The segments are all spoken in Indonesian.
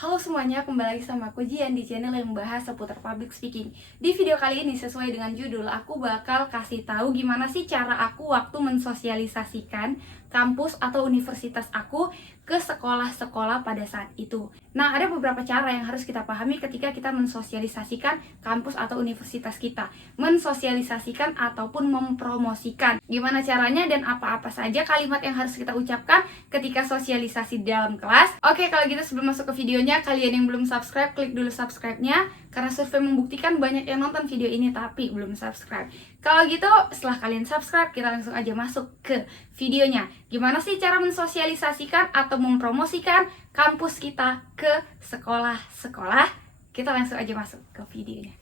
Halo semuanya, kembali lagi sama aku Jian di channel yang membahas seputar public speaking. Di video kali ini sesuai dengan judul, aku bakal kasih tahu gimana sih cara aku waktu mensosialisasikan kampus atau universitas aku ke sekolah-sekolah pada saat itu. Nah, ada beberapa cara yang harus kita pahami ketika kita mensosialisasikan kampus atau universitas kita. Mensosialisasikan ataupun mempromosikan. Gimana caranya dan apa-apa saja kalimat yang harus kita ucapkan ketika sosialisasi di dalam kelas. Oke, kalau gitu sebelum masuk ke videonya, kalian yang belum subscribe, klik dulu subscribe-nya. Karena survei membuktikan banyak yang nonton video ini tapi belum subscribe. Kalau gitu, setelah kalian subscribe, kita langsung aja masuk ke videonya. Gimana sih cara mensosialisasikan atau mempromosikan kampus kita ke sekolah-sekolah? Kita langsung aja masuk ke videonya.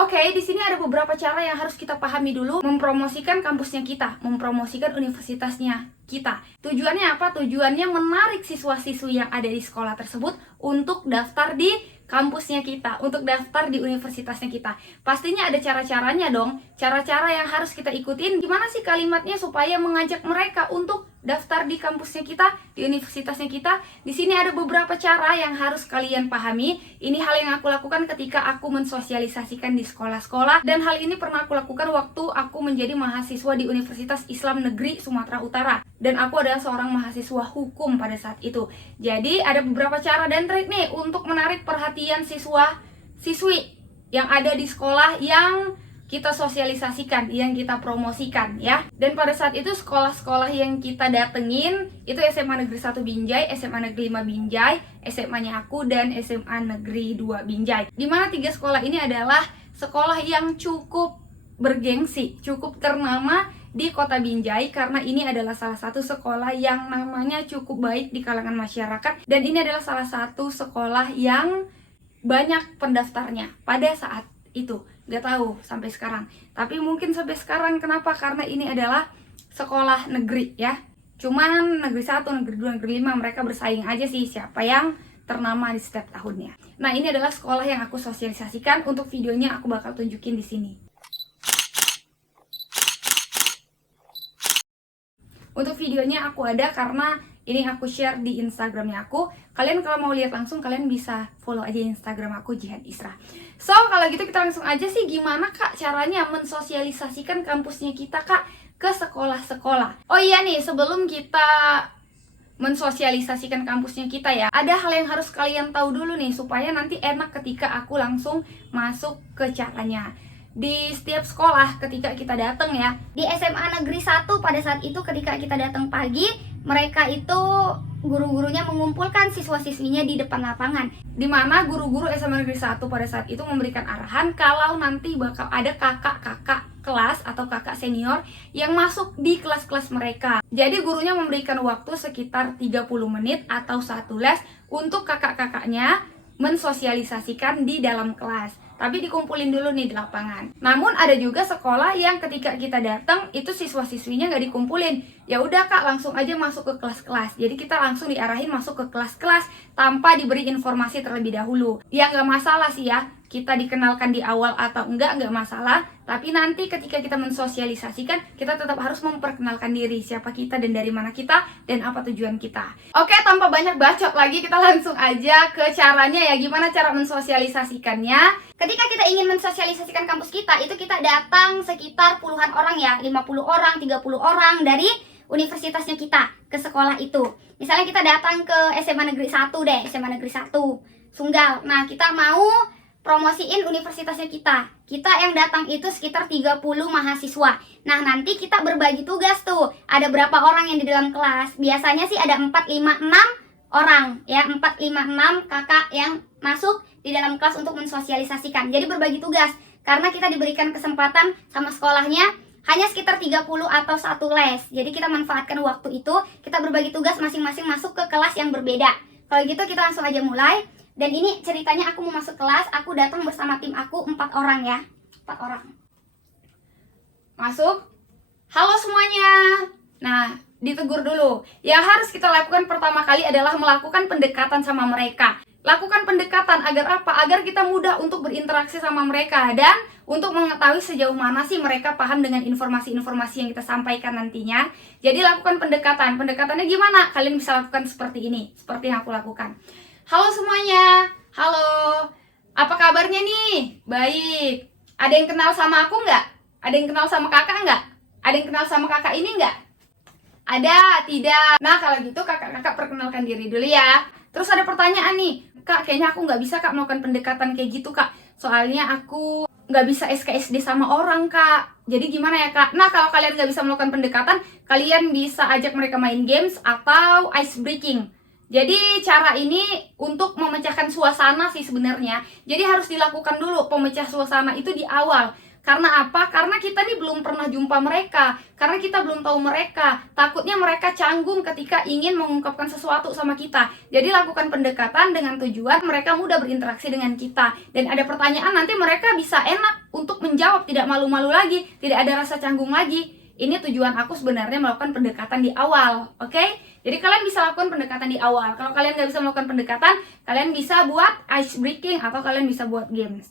Oke, di sini ada beberapa cara yang harus kita pahami dulu mempromosikan kampusnya kita, mempromosikan universitasnya kita. Tujuannya apa? Tujuannya menarik siswa-siswi yang ada di sekolah tersebut untuk daftar di kampusnya kita, untuk daftar di universitasnya kita. Pastinya ada cara-caranya dong, cara-cara yang harus kita ikutin. Gimana sih kalimatnya supaya mengajak mereka untuk daftar di kampusnya kita, di universitasnya kita? Di sini ada beberapa cara yang harus kalian pahami. Ini hal yang aku lakukan ketika aku mensosialisasikan di sekolah-sekolah, dan hal ini pernah aku lakukan waktu aku menjadi mahasiswa di Universitas Islam Negeri Sumatera Utara. Dan aku adalah seorang mahasiswa hukum pada saat itu. Jadi ada beberapa cara dan trik nih untuk menarik perhatian siswa-siswi yang ada di sekolah yang kita sosialisasikan, yang kita promosikan ya. Dan pada saat itu sekolah-sekolah yang kita datengin itu SMA Negeri 1 Binjai, SMA Negeri 5 Binjai, SMA-nya aku, dan SMA Negeri 2 Binjai. Dimana tiga sekolah ini adalah sekolah yang cukup bergengsi, cukup ternama di kota Binjai, karena ini adalah salah satu sekolah yang namanya cukup baik di kalangan masyarakat, dan ini adalah salah satu sekolah yang banyak pendaftarnya pada saat itu. Gak tahu sampai sekarang, tapi mungkin sampai sekarang. Kenapa? Karena ini adalah sekolah negeri ya. Cuman negeri 1, negeri 2, negeri 5 mereka bersaing aja sih siapa yang ternama di setiap tahunnya. Nah, ini adalah sekolah yang aku sosialisasikan. Untuk videonya aku bakal tunjukin di sini. Untuk videonya aku ada karena ini aku share di Instagramnya aku. Kalian kalau mau lihat langsung, kalian bisa follow aja Instagram aku, Jihan Isra. So, kalau gitu kita langsung aja sih, gimana Kak caranya mensosialisasikan kampusnya kita Kak ke sekolah-sekolah. Oh iya nih, sebelum kita mensosialisasikan kampusnya kita ya, ada hal yang harus kalian tahu dulu nih, supaya nanti enak ketika aku langsung masuk ke caranya. Di setiap sekolah ketika kita datang ya, di SMA Negeri 1 pada saat itu ketika kita datang pagi, mereka itu guru-gurunya mengumpulkan siswa-siswinya di depan lapangan, dimana guru-guru SMA Negeri 1 pada saat itu memberikan arahan kalau nanti bakal ada kakak-kakak kelas atau kakak senior yang masuk di kelas-kelas mereka. Jadi gurunya memberikan waktu sekitar 30 menit atau 1 les untuk kakak-kakaknya mensosialisasikan di dalam kelas. Tapi dikumpulin dulu nih di lapangan. Namun ada juga sekolah yang ketika kita datang itu siswa-siswinya nggak dikumpulin. Ya udah Kak, langsung aja masuk ke kelas-kelas. Jadi kita langsung diarahin masuk ke kelas-kelas tanpa diberi informasi terlebih dahulu. Ya nggak masalah sih ya, kita dikenalkan di awal atau enggak masalah. Tapi nanti ketika kita mensosialisasikan, kita tetap harus memperkenalkan diri, siapa kita dan dari mana kita dan apa tujuan kita. Oke, tanpa banyak bacot lagi, kita langsung aja ke caranya ya. Gimana cara mensosialisasikannya? Ketika kita ingin mensosialisasikan kampus kita, itu kita datang sekitar puluhan orang ya, 50 orang, 30 orang dari universitasnya kita ke sekolah itu. Misalnya kita datang ke SMA Negeri 1 deh, SMA Negeri 1 Sunggal. Nah, kita mau promosiin universitasnya kita. Kita yang datang itu sekitar 30 mahasiswa. Nah, nanti kita berbagi tugas tuh. Ada berapa orang yang di dalam kelas? Biasanya sih ada 4, 5, 6 orang ya, 4, 5, 6 kakak yang masuk di dalam kelas untuk mensosialisasikan. Jadi berbagi tugas, karena kita diberikan kesempatan sama sekolahnya hanya sekitar 30 atau 1 les. Jadi kita manfaatkan waktu itu, kita berbagi tugas masing-masing masuk ke kelas yang berbeda. Kalau gitu kita langsung aja mulai. Dan ini ceritanya aku mau masuk kelas, aku datang bersama tim aku 4 orang ya. 4 orang. Masuk. Halo semuanya. Nah, ditegur dulu. Yang harus kita lakukan pertama kali adalah melakukan pendekatan sama mereka. Lakukan pendekatan agar apa? Agar kita mudah untuk berinteraksi sama mereka dan untuk mengetahui sejauh mana sih mereka paham dengan informasi-informasi yang kita sampaikan nantinya. Jadi lakukan pendekatan. Pendekatannya gimana? Kalian bisa lakukan seperti ini, seperti yang aku lakukan. Halo semuanya. Halo. Apa kabarnya nih? Baik. Ada yang kenal sama aku nggak? Ada yang kenal sama kakak nggak? Ada yang kenal sama kakak ini nggak? Ada? Tidak? Nah, kalau gitu kakak-kakak perkenalkan diri dulu ya. Terus ada pertanyaan nih, Kak, kayaknya aku nggak bisa Kak melakukan pendekatan kayak gitu Kak. Soalnya aku nggak bisa SKSD sama orang Kak. Jadi gimana ya Kak? Nah, kalau kalian nggak bisa melakukan pendekatan, kalian bisa ajak mereka main games atau ice breaking. Jadi cara ini untuk memecahkan suasana sih sebenarnya. Jadi harus dilakukan dulu pemecah suasana itu di awal. Karena apa? Karena kita nih belum pernah jumpa mereka. Karena kita belum tahu mereka. Takutnya mereka canggung ketika ingin mengungkapkan sesuatu sama kita. Jadi lakukan pendekatan dengan tujuan mereka mudah berinteraksi dengan kita. Dan ada pertanyaan nanti mereka bisa enak untuk menjawab. Tidak malu-malu lagi. Tidak ada rasa canggung lagi. Ini tujuan aku sebenarnya melakukan pendekatan di awal. Oke? Jadi kalian bisa lakukan pendekatan di awal. Kalau kalian nggak bisa melakukan pendekatan, kalian bisa buat ice breaking atau kalian bisa buat games.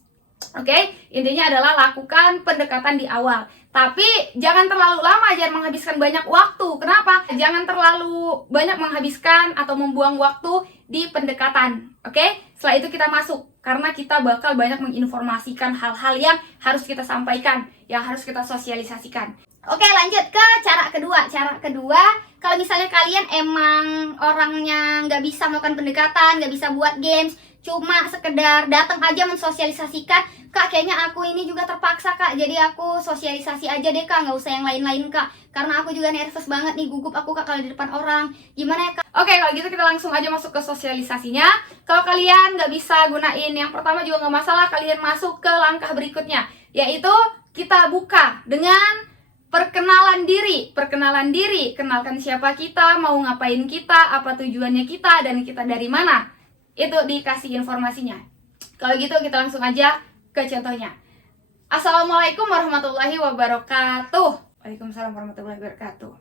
Oke, intinya adalah lakukan pendekatan di awal. Tapi jangan terlalu lama, jangan menghabiskan banyak waktu. Kenapa? Jangan terlalu banyak menghabiskan atau membuang waktu di pendekatan. Oke, setelah itu kita masuk. Karena kita bakal banyak menginformasikan hal-hal yang harus kita sampaikan, yang harus kita sosialisasikan. Oke, lanjut ke cara kedua. Cara kedua, kalau misalnya kalian emang orangnya nggak bisa melakukan pendekatan, nggak bisa buat games, cuma sekedar datang aja mensosialisasikan, Kak, kayaknya aku ini juga terpaksa Kak, jadi aku sosialisasi aja deh Kak, nggak usah yang lain-lain Kak, karena aku juga nervous banget nih, gugup aku Kak kalau di depan orang. Gimana ya Kak? Oke, kalau gitu kita langsung aja masuk ke sosialisasinya. Kalau kalian nggak bisa gunain yang pertama juga nggak masalah, kalian masuk ke langkah berikutnya, yaitu kita buka dengan perkenalan diri. Perkenalan diri, kenalkan siapa kita, mau ngapain kita, apa tujuannya kita, dan kita dari mana. Itu dikasih informasinya. Kalau gitu kita langsung aja ke contohnya. Assalamualaikum warahmatullahi wabarakatuh. Waalaikumsalam warahmatullahi wabarakatuh.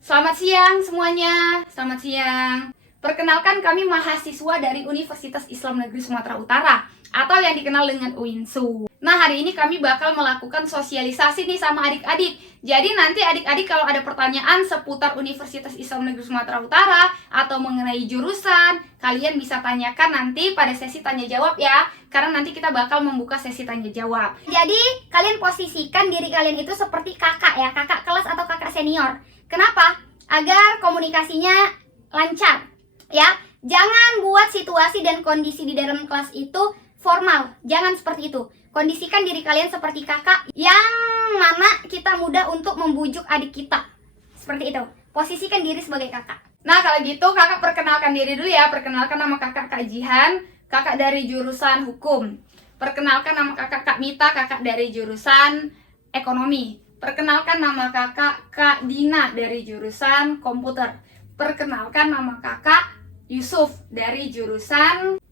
Selamat siang semuanya. Selamat siang. Perkenalkan, kami mahasiswa dari Universitas Islam Negeri Sumatera Utara atau yang dikenal dengan UINSU. Nah, hari ini kami bakal melakukan sosialisasi nih sama adik-adik. Jadi nanti adik-adik kalau ada pertanyaan seputar Universitas Islam Negeri Sumatera Utara atau mengenai jurusan, kalian bisa tanyakan nanti pada sesi tanya jawab ya. Karena nanti kita bakal membuka sesi tanya jawab. Jadi kalian posisikan diri kalian itu seperti kakak ya, kakak kelas atau kakak senior. Kenapa? Agar komunikasinya lancar ya. Jangan buat situasi dan kondisi di dalam kelas itu formal. Jangan seperti itu. Kondisikan diri kalian seperti kakak yang mana kita mudah untuk membujuk adik kita. Seperti itu. Posisikan diri sebagai kakak. Nah, kalau gitu kakak perkenalkan diri dulu ya. Perkenalkan nama kakak Kak Jihan, kakak dari jurusan hukum. Perkenalkan nama kakak Kak Mita, kakak dari jurusan ekonomi. Perkenalkan nama kakak Kak Dina dari jurusan komputer. Perkenalkan nama kakak Yusuf dari jurusan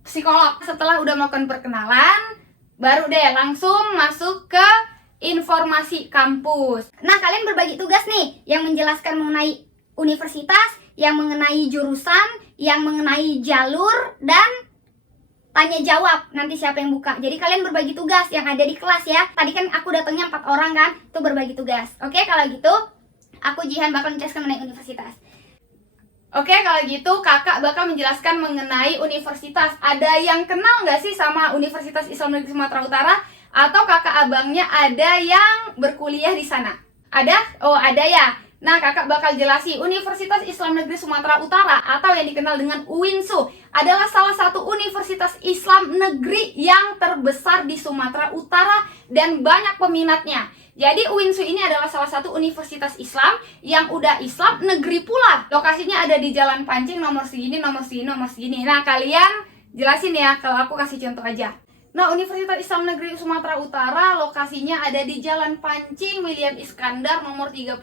psikolog. Setelah udah melakukan perkenalan, baru deh langsung masuk ke informasi kampus. Nah, kalian berbagi tugas nih yang menjelaskan mengenai universitas, yang mengenai jurusan, yang mengenai jalur, dan tanya jawab. Nanti siapa yang buka. Jadi kalian berbagi tugas yang ada di kelas ya. Tadi kan aku datangnya 4 orang kan, tuh berbagi tugas. Oke, kalau gitu aku Jihan bakal menjelaskan mengenai universitas. Oke, kalau gitu kakak bakal menjelaskan mengenai universitas. Ada yang kenal nggak sih sama Universitas Islam Negeri Sumatera Utara? Atau kakak abangnya ada yang berkuliah di sana? Ada? Oh, ada ya. Nah, kakak bakal jelasin. Universitas Islam Negeri Sumatera Utara atau yang dikenal dengan UINSU adalah salah satu universitas Islam negeri yang terbesar di Sumatera Utara dan banyak peminatnya. Jadi UINSU ini adalah salah satu universitas Islam yang udah Islam negeri pula. Lokasinya ada di Jalan Pancing nomor segini, nomor segini, nomor segini. Nah, kalian jelasin ya, kalau aku kasih contoh aja. Nah, Universitas Islam Negeri Sumatera Utara lokasinya ada di Jalan Pancing William Iskandar nomor 35.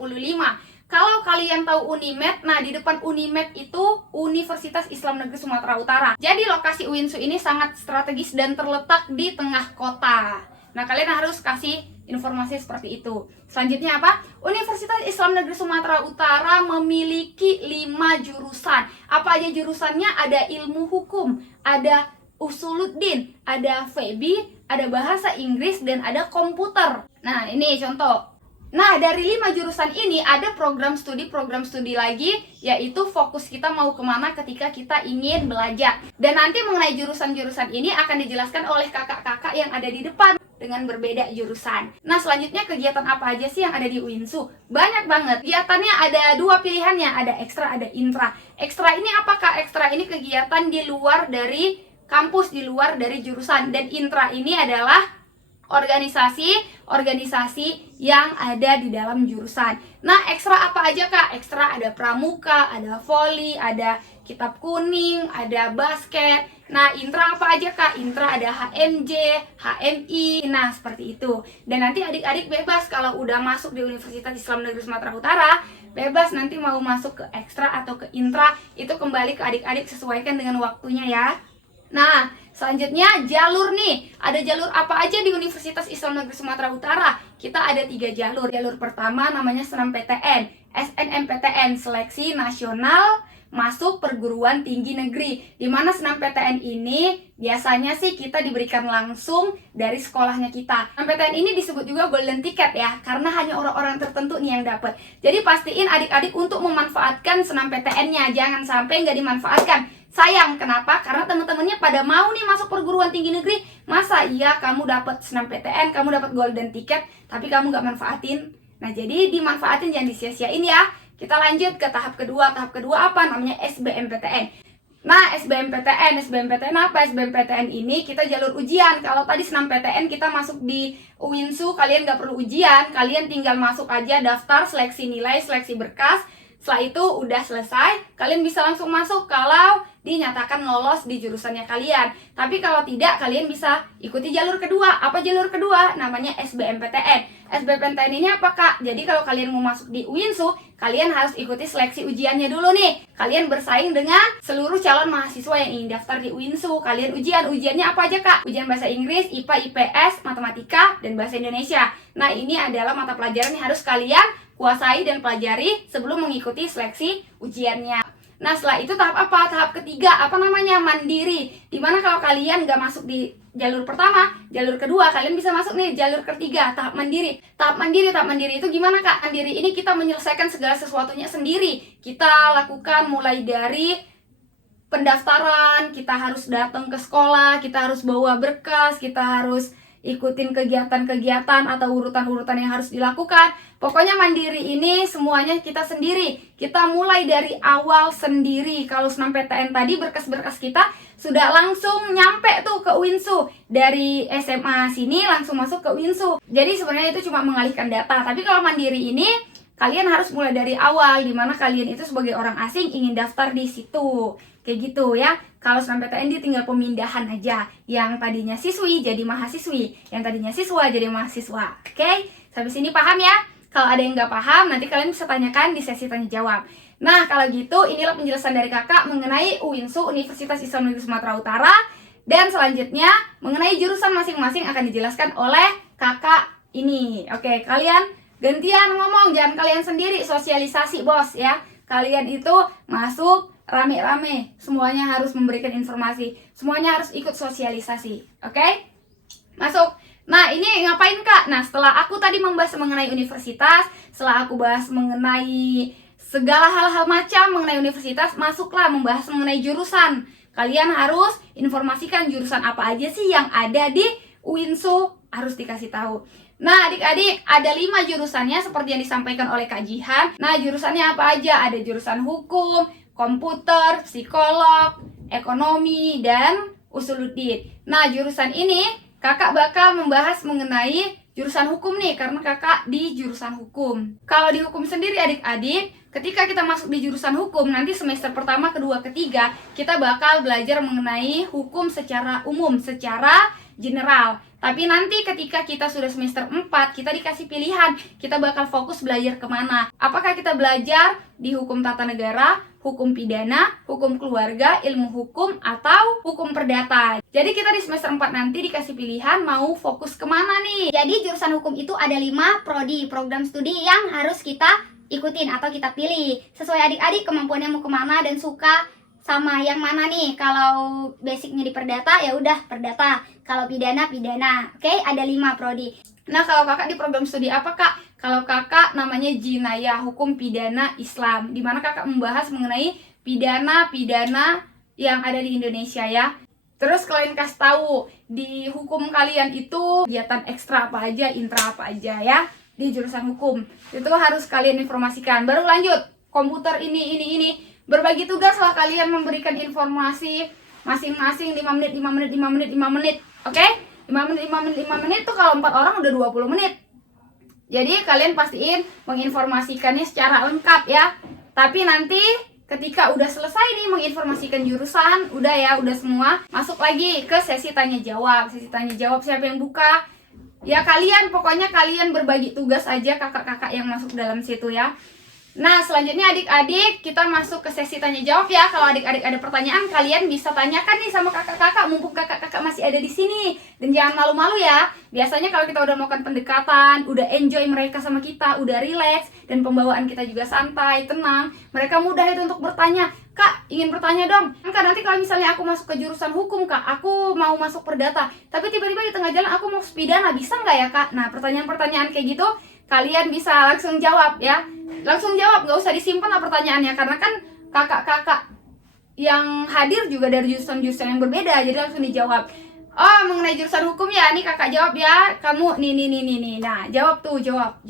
Kalau kalian tahu Unimed, nah di depan Unimed itu Universitas Islam Negeri Sumatera Utara. Jadi lokasi UINSU ini sangat strategis dan terletak di tengah kota. Nah, kalian harus kasih informasi seperti itu. Selanjutnya apa? Universitas Islam Negeri Sumatera Utara memiliki 5 jurusan. Apa aja jurusannya? Ada ilmu hukum, ada usuluddin, ada FEBI, ada bahasa Inggris, dan ada komputer. Nah, ini contoh. Nah, dari 5 jurusan ini ada program studi lagi, yaitu fokus kita mau kemana ketika kita ingin belajar. Dan nanti mengenai jurusan-jurusan ini akan dijelaskan oleh kakak-kakak yang ada di depan dengan berbeda jurusan. Nah, selanjutnya kegiatan apa aja sih yang ada di UINSU? Banyak banget. Kegiatannya ada 2 pilihannya, ada ekstra, ada intra. Ekstra ini apakah? Ekstra ini kegiatan di luar dari kampus, di luar dari jurusan. Dan intra ini adalah organisasi yang ada di dalam jurusan. Nah, ekstra apa aja Kak? Ekstra ada pramuka, ada voli, ada kitab kuning, ada basket. Nah, intra apa aja Kak? Intra ada HMJ, HMI. Nah, seperti itu. Dan nanti adik-adik bebas kalau udah masuk di Universitas Islam Negeri Sumatera Utara, bebas nanti mau masuk ke ekstra atau ke intra, itu kembali ke adik-adik, sesuaikan dengan waktunya ya. Nah, selanjutnya jalur nih. Ada jalur apa aja di Universitas Islam Negeri Sumatera Utara? Kita ada 3 jalur. Jalur pertama namanya SNMPTN, SNMPTN, Seleksi Nasional Masuk Perguruan Tinggi Negeri. Dimana SNMPTN ini biasanya sih kita diberikan langsung dari sekolahnya kita. SNMPTN ini disebut juga golden ticket ya, karena hanya orang-orang tertentu nih yang dapat. Jadi pastiin adik-adik untuk memanfaatkan SNMPTN-nya, jangan sampai nggak dimanfaatkan. Sayang, kenapa? Karena teman-temannya pada mau nih masuk perguruan tinggi negeri. Masa iya kamu dapat SNMPTN, kamu dapat golden ticket, tapi kamu nggak manfaatin? Nah, jadi dimanfaatin, jangan disia-siain ya. Kita lanjut ke tahap kedua. Tahap kedua apa? Namanya SBMPTN. Nah, SBMPTN apa? SBMPTN ini kita jalur ujian. Kalau tadi SNMPTN kita masuk di UINSU, kalian nggak perlu ujian. Kalian tinggal masuk aja, daftar, seleksi nilai, seleksi berkas. Setelah itu udah selesai, kalian bisa langsung masuk kalau dinyatakan lolos di jurusannya kalian. Tapi kalau tidak, kalian bisa ikuti jalur kedua. Apa jalur kedua? Namanya SBMPTN. SBMPTN ini apa Kak? Jadi kalau kalian mau masuk di UINSU, kalian harus ikuti seleksi ujiannya dulu nih. Kalian bersaing dengan seluruh calon mahasiswa yang ingin daftar di UINSU. Kalian ujiannya apa aja Kak? Ujian bahasa Inggris, IPA, IPS, matematika, dan bahasa Indonesia. Nah, ini adalah mata pelajaran yang harus kalian kuasai dan pelajari sebelum mengikuti seleksi ujiannya. Nah, setelah itu tahap apa? Tahap ketiga, apa namanya? Mandiri. Dimana kalau kalian nggak masuk di jalur pertama, jalur kedua, kalian bisa masuk nih jalur ketiga, tahap mandiri. Tahap mandiri itu gimana Kak? Mandiri ini kita menyelesaikan segala sesuatunya sendiri. Kita lakukan mulai dari pendaftaran, kita harus datang ke sekolah, kita harus bawa berkas, kita harus ikutin kegiatan-kegiatan atau urutan-urutan yang harus dilakukan. Pokoknya mandiri ini semuanya kita sendiri. Kita mulai dari awal sendiri. Kalau SNMPTN tadi berkas-berkas kita sudah langsung nyampe tuh ke UINSU. Dari SMA sini langsung masuk ke UINSU. Jadi sebenarnya itu cuma mengalihkan data. Tapi kalau mandiri ini kalian harus mulai dari awal, dimana kalian itu sebagai orang asing ingin daftar di situ. Kayak gitu ya. Kalau SNMPTN dia tinggal pemindahan aja. Yang tadinya siswi jadi mahasiswi, yang tadinya siswa jadi mahasiswa. Oke? Sampai sini paham ya? Kalau ada yang nggak paham, nanti kalian bisa tanyakan di sesi tanya jawab. Nah, kalau gitu inilah penjelasan dari kakak mengenai UINSU, Universitas Islam Negeri Sumatera Utara. Dan selanjutnya mengenai jurusan masing-masing akan dijelaskan oleh kakak ini. Oke, kalian gantian ngomong, jangan kalian sendiri, sosialisasi bos ya. Kalian itu masuk rame-rame, semuanya harus memberikan informasi, semuanya harus ikut sosialisasi. Oke? Masuk. Nah, ini ngapain Kak? Nah, setelah aku tadi membahas mengenai universitas, setelah aku bahas mengenai segala hal-hal macam mengenai universitas, masuklah membahas mengenai jurusan. Kalian harus informasikan jurusan apa aja sih yang ada di UINSU, harus dikasih tahu. Nah, adik-adik, ada 5 jurusannya seperti yang disampaikan oleh Kak Jihan. Nah, jurusannya apa aja? Ada jurusan hukum, komputer, psikolog, ekonomi, dan usuluddin. Nah, jurusan ini kakak bakal membahas mengenai jurusan hukum nih, karena kakak di jurusan hukum. Kalau di hukum sendiri adik-adik, ketika kita masuk di jurusan hukum, nanti semester pertama, kedua, ketiga, kita bakal belajar mengenai hukum secara umum, secara general. Tapi nanti ketika kita sudah semester 4, kita dikasih pilihan, kita bakal fokus belajar kemana. Apakah kita belajar di hukum tata negara, hukum pidana, hukum keluarga, ilmu hukum, atau hukum perdata. Jadi kita di semester 4 nanti dikasih pilihan mau fokus kemana nih. Jadi jurusan hukum itu ada 5 prodi, program studi yang harus kita ikutin atau kita pilih. Sesuai adik-adik kemampuannya mau kemana dan suka sama yang mana nih. Kalau basicnya di perdata ya udah perdata, kalau pidana pidana. Oke, ada 5 prodi. Nah, kalau kakak di program studi apa kak? Kalau kakak namanya Jinayah, hukum pidana Islam, dimana kakak membahas mengenai pidana-pidana yang ada di Indonesia ya. Terus kalian kasih tahu di hukum kalian itu kegiatan ekstra apa aja, intra apa aja ya di jurusan hukum. Itu harus kalian informasikan. Baru lanjut komputer ini. Berbagi tugas lah, kalian memberikan informasi masing-masing 5 menit. Oke? 5 menit tuh kalau 4 orang udah 20 menit. Jadi kalian pastiin menginformasikannya secara lengkap ya. Tapi nanti ketika udah selesai nih menginformasikan jurusan, udah semua, masuk lagi ke sesi tanya jawab. Sesi tanya jawab siapa yang buka? Ya kalian, pokoknya kalian berbagi tugas aja kakak-kakak yang masuk dalam situ ya. Nah, selanjutnya adik-adik kita masuk ke sesi tanya jawab ya. Kalau adik-adik ada pertanyaan, kalian bisa tanyakan nih sama kakak-kakak, mumpung kakak-kakak masih ada di sini. Dan jangan malu-malu ya. Biasanya kalau kita udah melakukan pendekatan, udah enjoy mereka sama kita, udah relax, dan pembawaan kita juga santai, tenang, mereka mudah itu untuk bertanya. Kak, ingin bertanya dong. Kak, nanti kalau misalnya aku masuk ke jurusan hukum, Kak, aku mau masuk perdata, tapi tiba-tiba di tengah jalan aku mau pidana, bisa nggak ya, Kak? Nah, pertanyaan-pertanyaan kayak gitu, kalian bisa langsung jawab ya. Langsung jawab, nggak usah disimpan lah pertanyaannya, karena kan kakak-kakak yang hadir juga dari jurusan-jurusan yang berbeda, jadi langsung dijawab. Oh, mengenai jurusan hukum ya, nih kakak jawab ya. Kamu nih. Nah, jawab tuh, jawab.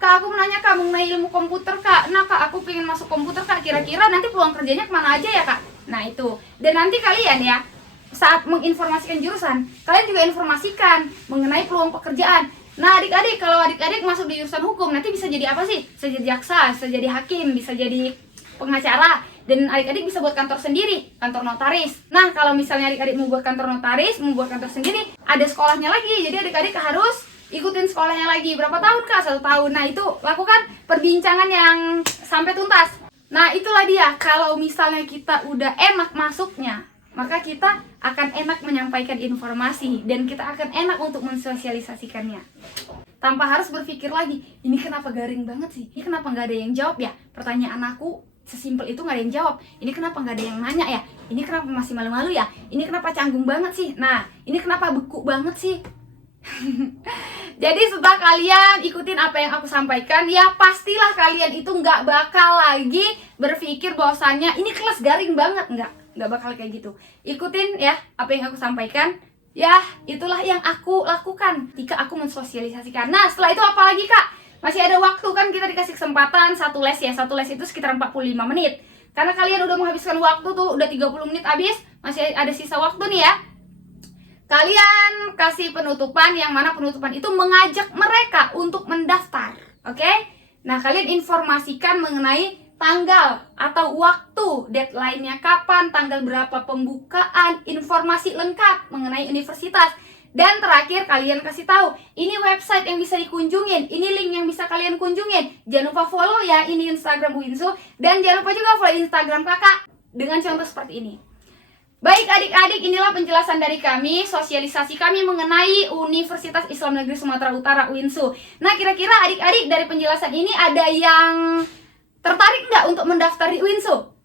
Kak, aku menanya Kak mengenai ilmu komputer Kak. Nah Kak, aku pengen masuk komputer Kak. Kira-kira nanti peluang kerjanya kemana aja ya Kak? Nah itu. Dan nanti kalian ya, saat menginformasikan jurusan, kalian juga informasikan mengenai peluang pekerjaan. Nah adik-adik, kalau adik-adik masuk di jurusan hukum, nanti bisa jadi apa sih? Bisa jadi jaksa, bisa jadi hakim, bisa jadi pengacara. Dan adik-adik bisa buat kantor sendiri, kantor notaris. Nah kalau misalnya adik-adik mau buat kantor notaris, mau buat kantor sendiri, ada sekolahnya lagi. Jadi adik-adik harus ikutin sekolahnya lagi. Berapa tahun Kak? 1 tahun. Nah itu lakukan perbincangan yang sampai tuntas. Nah itulah dia, kalau misalnya kita udah enak masuknya, maka kita akan enak menyampaikan informasi dan kita akan enak untuk mensosialisasikannya tanpa harus berpikir lagi, ini kenapa garing banget sih, ini kenapa nggak ada yang jawab ya, pertanyaan aku sesimpel itu nggak ada yang jawab, ini kenapa nggak ada yang nanya ya, ini kenapa masih malu-malu ya, ini kenapa canggung banget sih, nah ini kenapa beku banget sih. Jadi setelah kalian ikutin apa yang aku sampaikan, ya pastilah kalian itu nggak bakal lagi berpikir bahwasannya ini kelas garing banget, nggak bakal kayak gitu. Ikutin ya apa yang aku sampaikan, ya itulah yang aku lakukan ketika aku mensosialisasikan. Nah setelah itu apa lagi Kak? Masih ada waktu kan, kita dikasih kesempatan satu les ya, satu les itu sekitar 45 menit. Karena kalian udah menghabiskan waktu tuh, udah 30 menit habis, masih ada sisa waktu nih ya. Kalian kasih penutupan, yang mana penutupan itu mengajak mereka untuk mendaftar, oke? Nah, kalian informasikan mengenai tanggal atau waktu, deadline-nya kapan, tanggal berapa pembukaan, informasi lengkap mengenai universitas. Dan terakhir kalian kasih tahu, ini website yang bisa dikunjungin, ini link yang bisa kalian kunjungin. Jangan lupa follow ya, ini Instagram Uinsu, dan jangan lupa juga follow Instagram kakak dengan contoh seperti ini. Baik adik-adik, inilah penjelasan dari kami, sosialisasi kami mengenai Universitas Islam Negeri Sumatera Utara Uinsu. Nah kira-kira adik-adik dari penjelasan ini ada yang tertarik nggak untuk mendaftar di Uinsu?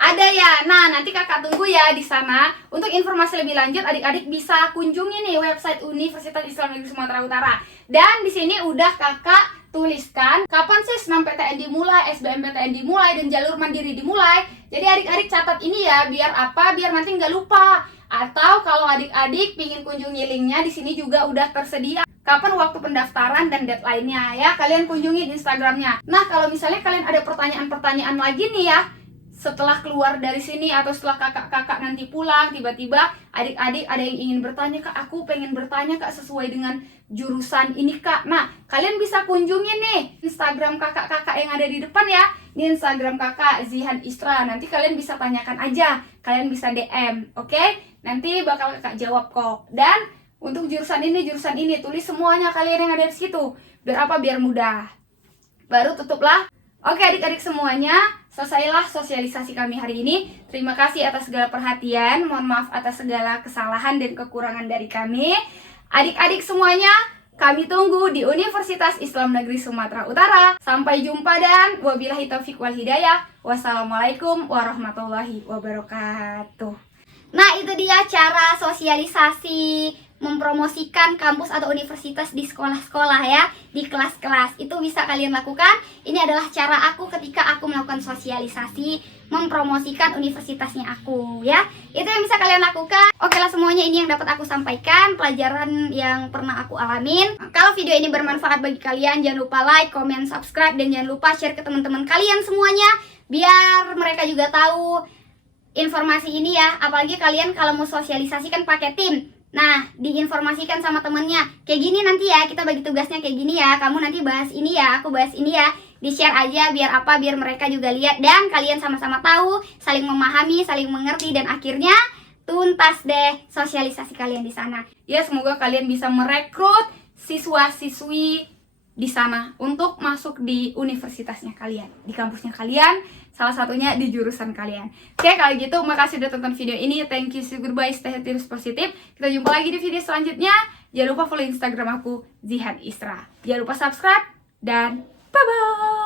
Ada ya. Nah nanti kakak tunggu ya di sana. Untuk informasi lebih lanjut adik-adik bisa kunjungi nih website Universitas Islam Negeri Sumatera Utara. Dan di sini udah kakak tuliskan kapan sih SNMPTN dimulai, SBMPTN dimulai, dan jalur mandiri dimulai. Jadi adik-adik catat ini ya, biar apa? Biar nanti nggak lupa. Atau kalau adik-adik pingin kunjungi linknya, di sini juga udah tersedia kapan waktu pendaftaran dan deadline-nya ya. Kalian kunjungi Instagramnya. Nah kalau misalnya kalian ada pertanyaan-pertanyaan lagi nih ya, setelah keluar dari sini atau setelah kakak-kakak nanti pulang, tiba-tiba adik-adik ada yang ingin bertanya, Kak, aku pengen bertanya Kak sesuai dengan jurusan ini Kak. Nah, kalian bisa kunjungi nih Instagram kakak-kakak yang ada di depan ya. Ini Instagram kakak Zihan Isra. Nanti kalian bisa tanyakan aja, kalian bisa DM, oke? Nanti bakal kakak jawab kok. Dan untuk jurusan ini, tulis semuanya kalian yang ada di situ. Biar apa? Biar mudah. Baru tutuplah. Oke adik-adik semuanya, selesailah sosialisasi kami hari ini. Terima kasih atas segala perhatian. Mohon maaf atas segala kesalahan dan kekurangan dari kami. Adik-adik semuanya, kami tunggu di Universitas Islam Negeri Sumatera Utara. Sampai jumpa dan wabillahi taufiq wal hidayah. Wassalamualaikum warahmatullahi wabarakatuh. Nah, itu dia cara sosialisasi mempromosikan kampus atau universitas di sekolah-sekolah ya, di kelas-kelas. Itu bisa kalian lakukan. Ini adalah cara aku ketika aku melakukan sosialisasi mempromosikan universitasnya aku ya. Itu yang bisa kalian lakukan. Oke lah semuanya, ini yang dapat aku sampaikan, pelajaran yang pernah aku alamin. Kalau video ini bermanfaat bagi kalian, jangan lupa like, comment, subscribe, dan jangan lupa share ke teman-teman kalian semuanya biar mereka juga tahu informasi ini ya. Apalagi kalian kalau mau sosialisasi kan pakai tim. Nah, diinformasikan sama temennya, kayak gini nanti ya, kita bagi tugasnya kayak gini ya, kamu nanti bahas ini ya, aku bahas ini ya. Di-share aja biar apa? Biar mereka juga lihat dan kalian sama-sama tahu, saling memahami, saling mengerti, dan akhirnya tuntas deh sosialisasi kalian di sana. Ya, semoga kalian bisa merekrut siswa-siswi di sana untuk masuk di universitasnya kalian, di kampusnya kalian, salah satunya di jurusan kalian. Oke, kalau gitu makasih udah tonton video ini. Thank you, see you, goodbye, stay healthy, terus positif. Kita jumpa lagi di video selanjutnya. Jangan lupa follow Instagram aku, Zihan Isra. Jangan lupa subscribe dan bye-bye.